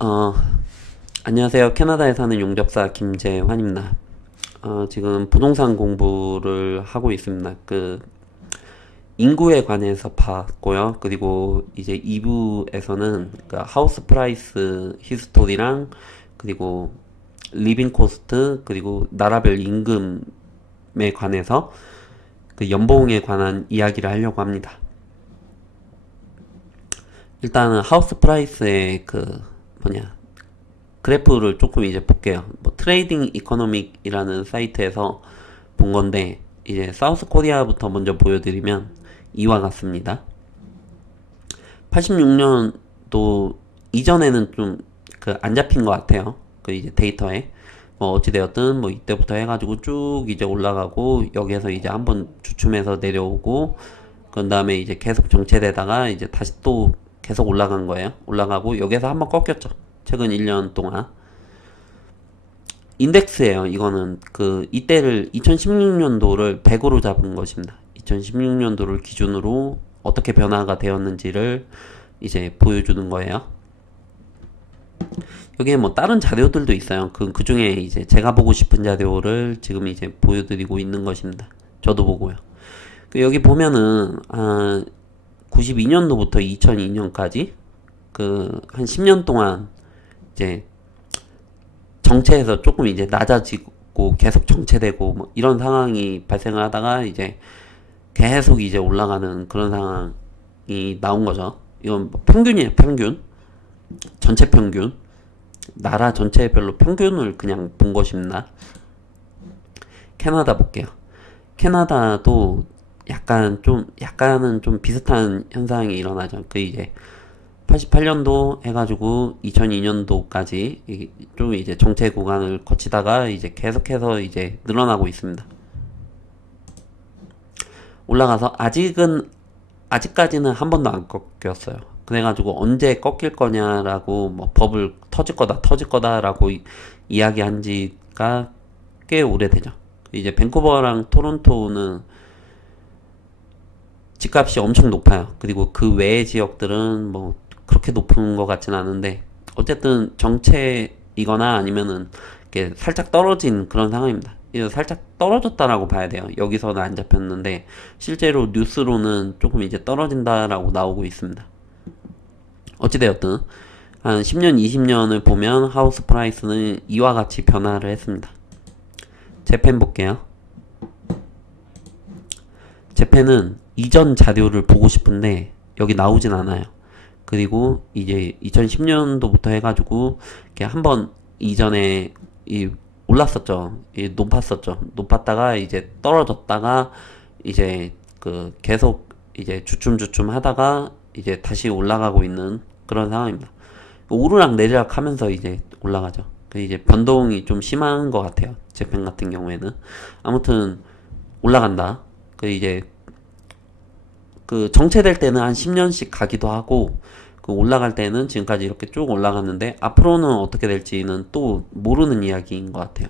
어, 안녕하세요. 캐나다에 사는 용접사 김재환입니다. 지금 부동산 공부를 하고 있습니다. 인구에 관해서 봤고요. 그리고 이제 2부에서는 하우스 프라이스 히스토리랑 그리고 리빙 코스트 그리고 나라별 임금에 관해서 그 연봉에 관한 이야기를 하려고 합니다. 일단은 하우스 프라이스의 그래프를 조금 이제 볼게요. 뭐 트레이딩 이코노믹이라는 사이트에서 본 건데 이제 사우스 코리아부터 먼저 보여드리면 이와 같습니다. 86년도 이전에는 좀 안 잡힌 것 같아요. 이제 데이터에 뭐 어찌되었든 뭐 이때부터 해가지고 쭉 이제 올라가고 여기에서 이제 한번 주춤해서 내려오고 그 다음에 이제 계속 정체되다가 이제 다시 또 계속 올라간 거예요. 올라가고 여기에서 한번 꺾였죠. 최근 1년 동안. 인덱스예요. 이거는 이때를 2016년도를 100으로 잡은 것입니다. 2016년도를 기준으로 어떻게 변화가 되었는지를 이제 보여주는 거예요. 여기에 뭐 다른 자료들도 있어요. 그 중에 이제 제가 보고 싶은 자료를 지금 이제 보여드리고 있는 것입니다. 저도 보고요. 여기 보면은 92년도부터 2002년까지 한 10년 동안 이제 정체에서 조금 이제 낮아지고 계속 정체되고 뭐 이런 상황이 발생을 하다가 이제 계속 이제 올라가는 그런 상황이 나온 거죠. 이건 뭐 평균이에요. 평균. 전체 평균. 나라 전체별로 평균을 그냥 본 것입니다. 캐나다 볼게요. 캐나다도 약간은 좀 비슷한 현상이 일어나죠. 이제 88년도 해가지고 2002년도까지 좀 이제 정체 구간을 거치다가 이제 계속해서 이제 늘어나고 있습니다. 올라가서 아직까지는 한 번도 안 꺾였어요. 그래가지고 언제 꺾일 거냐라고 뭐 버블 터질 거다라고 이야기한 지가 꽤 오래되죠. 이제 밴쿠버랑 토론토는 집값이 엄청 높아요. 그리고 그 외의 지역들은 뭐 그렇게 높은 것 같진 않은데 어쨌든 정체이거나 아니면은 이렇게 살짝 떨어진 그런 상황입니다. 이거 살짝 떨어졌다라고 봐야 돼요. 여기서는 안 잡혔는데 실제로 뉴스로는 조금 이제 떨어진다라고 나오고 있습니다. 어찌되었든 한 10년, 20년을 보면 하우스 프라이스는 이와 같이 변화를 했습니다. 재팬 볼게요. 재팬은 이전 자료를 보고 싶은데 여기 나오진 않아요. 그리고 이제 2010년도부터 해가지고 이렇게 한번 이전에 올랐었죠. 높았었죠. 높았다가 이제 떨어졌다가 이제 계속 이제 주춤주춤 하다가 이제 다시 올라가고 있는 그런 상황입니다. 오르락 내리락 하면서 이제 올라가죠. 이제 변동이 좀 심한 것 같아요. 재팬 같은 경우에는. 아무튼 올라간다. 이제 정체될 때는 한 10년씩 가기도 하고 올라갈 때는 지금까지 이렇게 쭉 올라갔는데 앞으로는 어떻게 될지는 또 모르는 이야기인 것 같아요.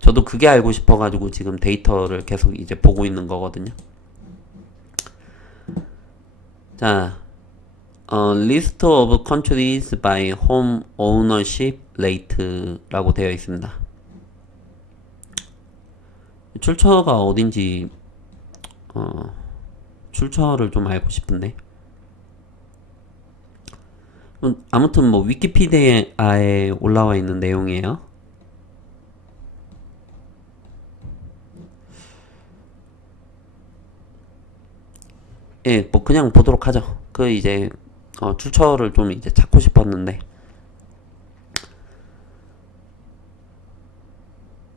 저도 그게 알고 싶어가지고 지금 데이터를 계속 이제 보고 있는 거거든요. 자, List of countries by home ownership rate라고 되어 있습니다. 출처가 어딘지 출처를 좀 알고 싶은데 아무튼 뭐 위키피디아에 올라와 있는 내용이에요. 예, 뭐 그냥 보도록 하죠. 이제 출처를 좀 이제 찾고 싶었는데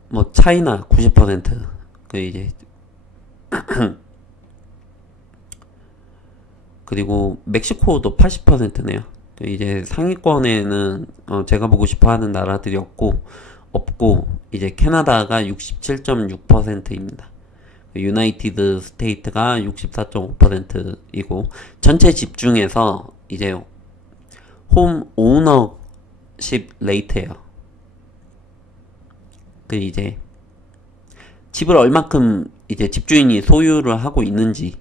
뭐 차이나 90% 이제 그리고 멕시코도 80%네요. 이제 상위권에는 제가 보고 싶어하는 나라들이 없고 이제 캐나다가 67.6%입니다. 유나이티드 스테이트가 64.5%이고 전체 집 중에서 이제 홈 오너십 레이트예요. 이제 집을 얼마큼 이제 집주인이 소유를 하고 있는지.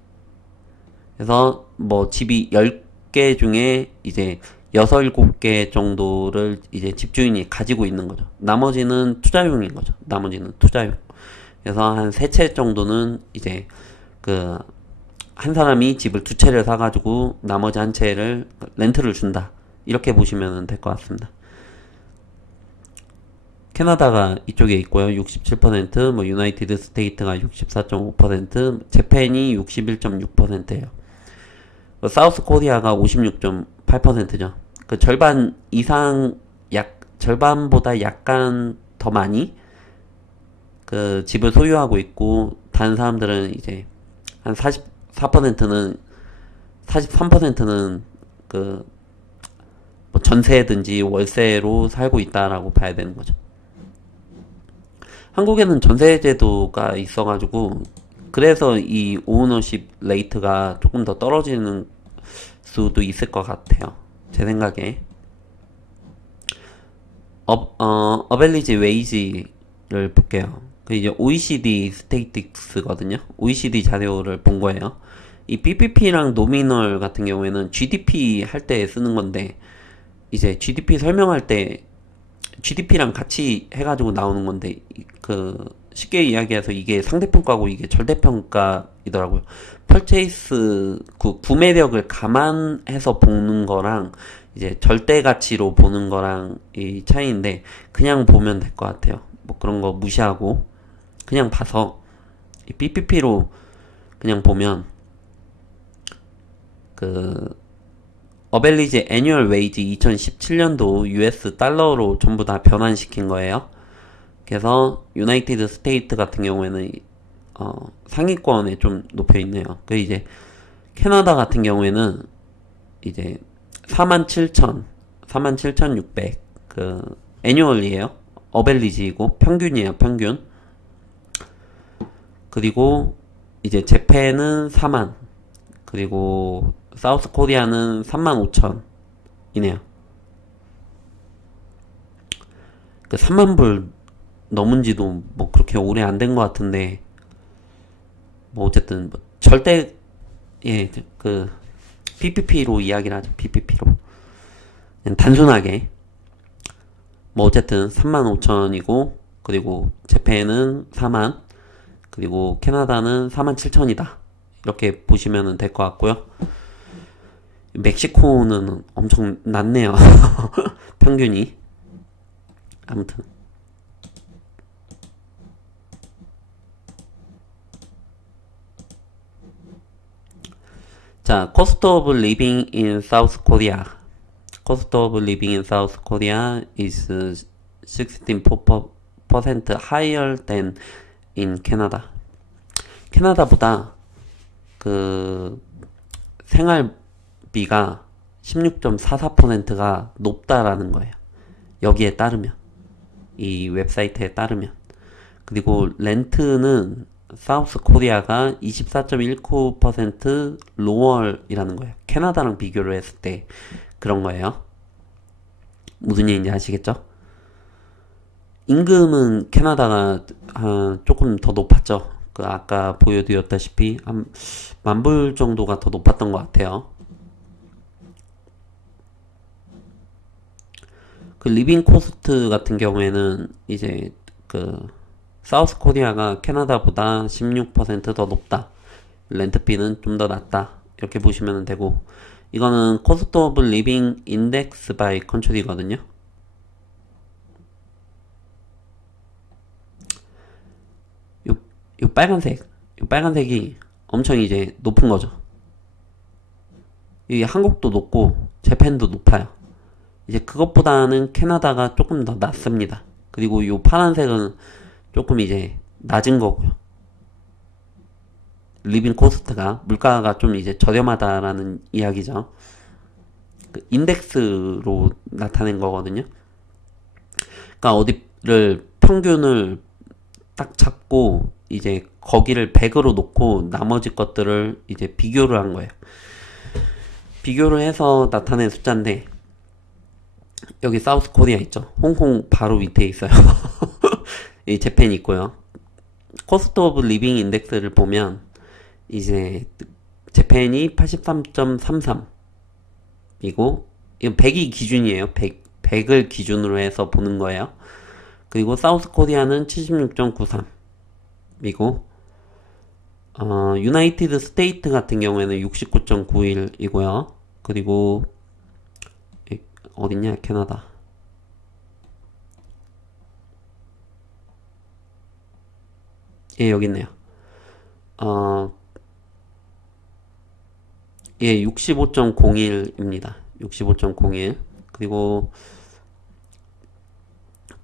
그래서 뭐 집이 10개 중에 이제 6, 7개 정도를 이제 집주인이 가지고 있는 거죠. 나머지는 투자용인 거죠. 나머지는 투자용. 그래서 한 3채 정도는 이제 그 한 사람이 집을 2채를 사가지고 나머지 한 채를 렌트를 준다. 이렇게 보시면 될 것 같습니다. 캐나다가 이쪽에 있고요. 67%, 뭐 유나이티드 스테이트가 64.5%, 재팬이 61.6%예요. 사우스 코리아가 56.8%죠. 그 절반 이상, 절반보다 약간 더 많이 그 집을 소유하고 있고, 다른 사람들은 이제 한 44%는 43%는 그 뭐 전세든지 월세로 살고 있다라고 봐야 되는 거죠. 한국에는 전세 제도가 있어가지고 그래서 이 오너십 레이트가 조금 더 떨어지는 수도 있을 것 같아요. 제 생각에. 어벨리지 웨이지를 볼게요. 그 이제 OECD 스테이틱스거든요. OECD 자료를 본 거예요. 이 BPP랑 노미널 같은 경우에는 GDP 할 때 쓰는 건데, 이제 GDP 설명할 때 GDP랑 같이 해가지고 나오는 건데, 그 쉽게 이야기해서 이게 상대평가고 이게 절대평가이더라고요. 펄체이스 구매력을 감안해서 보는 거랑 이제 절대가치로 보는 거랑 이 차이인데, 그냥 보면 될 것 같아요. 뭐 그런 거 무시하고 그냥 봐서 이 BPP로 그냥 보면 그 어벨리지 애뉴얼 웨이지 2017년도 US 달러로 전부 다 변환시킨 거예요. 그래서 유나이티드 스테이트 같은 경우에는 상위권에 좀 높여 있네요. 그 이제 캐나다 같은 경우에는 이제 47,600 그 애뉴얼이에요. 어벨리지이고 평균이에요. 평균. 그리고 이제 재팬은 4만, 그리고 사우스 코리아는 35,000이네요. 그 3만 불 넘은지도 뭐 그렇게 오래 안 된 것 같은데, 뭐 어쨌든 뭐 절대 그 PPP로 이야기를 하죠. PPP로 그냥 단순하게 뭐 어쨌든 35,000이고, 그리고 재팬은 4만, 그리고 캐나다는 47,000이다. 이렇게 보시면 될 것 같고요. 멕시코는 엄청 낮네요. 평균이. 아무튼 자, cost of living in South Korea. Cost of living in South Korea is 16% higher than in Canada. 캐나다보다 그 생활비가 16.44%가 높다라는 거예요. 여기에 따르면, 이 웹사이트에 따르면. 그리고 렌트는 사우스 코리아가 24.19% 로얼이라는 거예요. 캐나다랑 비교를 했을 때 그런 거예요. 무슨 얘기인지 아시겠죠? 임금은 캐나다가 조금 더 높았죠. 그 아까 보여드렸다시피 한 10,000불 정도가 더 높았던 것 같아요. 그 리빙 코스트 같은 경우에는 이제 그 사우스 코리아가 캐나다보다 16% 더 높다. 렌트비는 좀 더 낮다. 이렇게 보시면 되고, 이거는 코스트 오브 리빙 인덱스 바이 컨트리거든요. 요 빨간색이 엄청 이제 높은 거죠. 이 한국도 높고 재팬도 높아요. 이제 그것보다는 캐나다가 조금 더 낮습니다. 그리고 요 파란색은 조금 이제 낮은 거고요. 리빙 코스트가, 물가가 좀 이제 저렴하다라는 이야기죠. 그 인덱스로 나타낸 거거든요. 그러니까 어디를 평균을 딱 잡고 이제 거기를 100으로 놓고 나머지 것들을 이제 비교를 한 거예요. 비교를 해서 나타낸 숫자인데, 여기 사우스 코리아 있죠. 홍콩 바로 밑에 있어요. 이 재팬 있고요. 코스트 오브 리빙 인덱스를 보면 이제 재팬이 83.33이고 이건 100이 기준이에요. 100을 기준으로 해서 보는 거예요. 그리고 사우스 코리아는 76.93이고 유나이티드 스테이트 같은 경우에는 69.91이고요. 그리고 어딨냐? 캐나다. 예, 여기 있네요. 예, 65.01입니다. 65.01. 그리고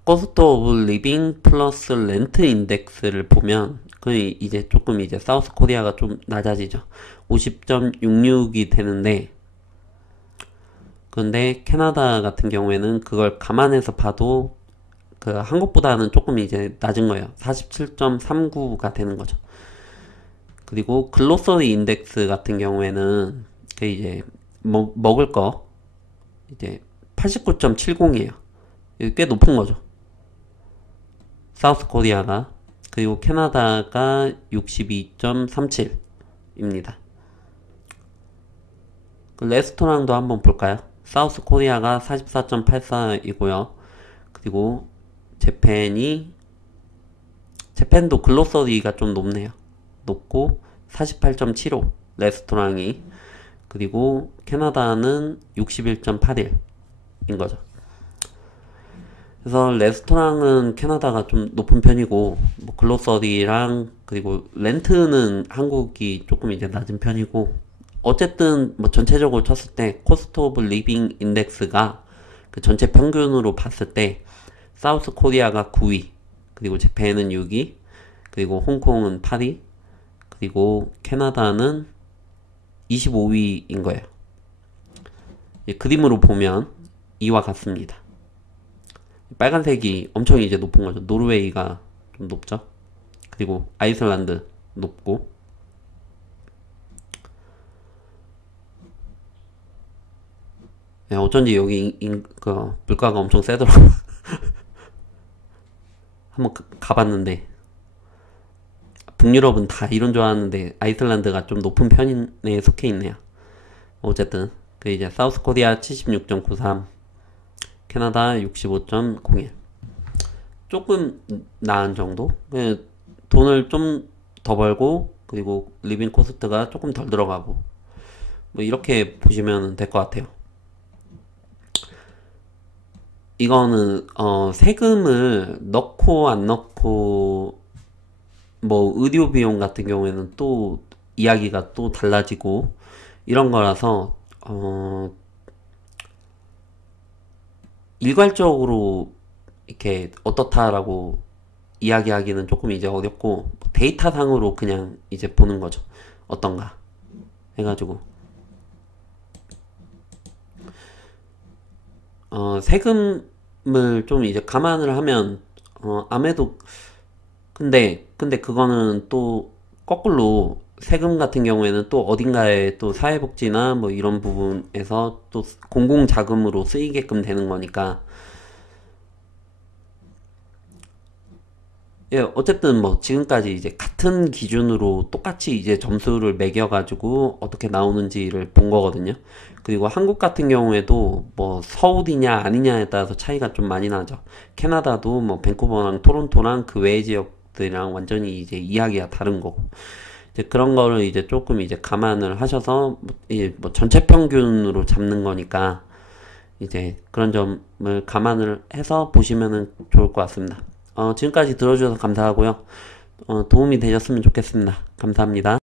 코스트 오브 리빙 플러스 렌트 인덱스를 보면 그 이제 조금 이제 사우스 코리아가 좀 낮아지죠. 50.66이 되는데, 근데 캐나다 같은 경우에는 그걸 감안해서 봐도 그 한국보다는 조금 이제 낮은 거예요. 47.39가 되는 거죠. 그리고 글로서리 인덱스 같은 경우에는 그 이제 먹을 거 이제 89.70이에요. 꽤 높은 거죠. 사우스 코리아가. 그리고 캐나다가 62.37입니다. 그 레스토랑도 한번 볼까요? 사우스 코리아가 44.84이고요. 그리고 재팬도 글로서리가 좀 높네요. 높고 48.75 레스토랑이. 그리고 캐나다는 61.81인 거죠. 그래서 레스토랑은 캐나다가 좀 높은 편이고, 뭐 글로서리랑 그리고 렌트는 한국이 조금 이제 낮은 편이고, 어쨌든 뭐 전체적으로 쳤을 때 코스트 오브 리빙 인덱스가 그 전체 평균으로 봤을 때 사우스 코리아가 9위, 그리고 재팬은 6위, 그리고 홍콩은 8위, 그리고 캐나다는 25위인 거예요. 그림으로 보면 이와 같습니다. 빨간색이 엄청 이제 높은 거죠. 노르웨이가 좀 높죠. 그리고 아이슬란드 높고, 야, 어쩐지 여기 그 물가가 엄청 세더라고. 한번 가봤는데 북유럽은 다 이런 줄 알았는데 아이슬란드가 좀 높은 편에 속해 있네요. 어쨌든 그 이제 사우스 코리아 76.93, 캐나다 65.01. 조금 나은 정도? 돈을 좀 더 벌고, 그리고 리빙 코스트가 조금 덜 들어가고, 뭐 이렇게 보시면 될 것 같아요. 이거는 세금을 넣고 안 넣고, 뭐 의료 비용 같은 경우에는 또 이야기가 또 달라지고 이런 거라서 일괄적으로 이렇게 어떻다라고 이야기하기는 조금 이제 어렵고, 데이터상으로 그냥 이제 보는 거죠. 어떤가 해가지고 세금을 좀 이제 감안을 하면 아무래도 근데 그거는 또 거꾸로 세금 같은 경우에는 또 어딘가에 또 사회복지나 뭐 이런 부분에서 또 공공자금으로 쓰이게끔 되는 거니까, 예, 어쨌든 뭐 지금까지 이제 같은 기준으로 똑같이 이제 점수를 매겨가지고 어떻게 나오는지를 본 거거든요. 그리고 한국 같은 경우에도 뭐 서울이냐 아니냐에 따라서 차이가 좀 많이 나죠. 캐나다도 뭐 밴쿠버랑 토론토랑 그 외의 지역들이랑 완전히 이제 이야기가 다른 거고. 이제 그런 거를 이제 조금 이제 감안을 하셔서 뭐 전체 평균으로 잡는 거니까 이제 그런 점을 감안을 해서 보시면은 좋을 것 같습니다. 지금까지 들어주셔서 감사하고요. 도움이 되셨으면 좋겠습니다. 감사합니다.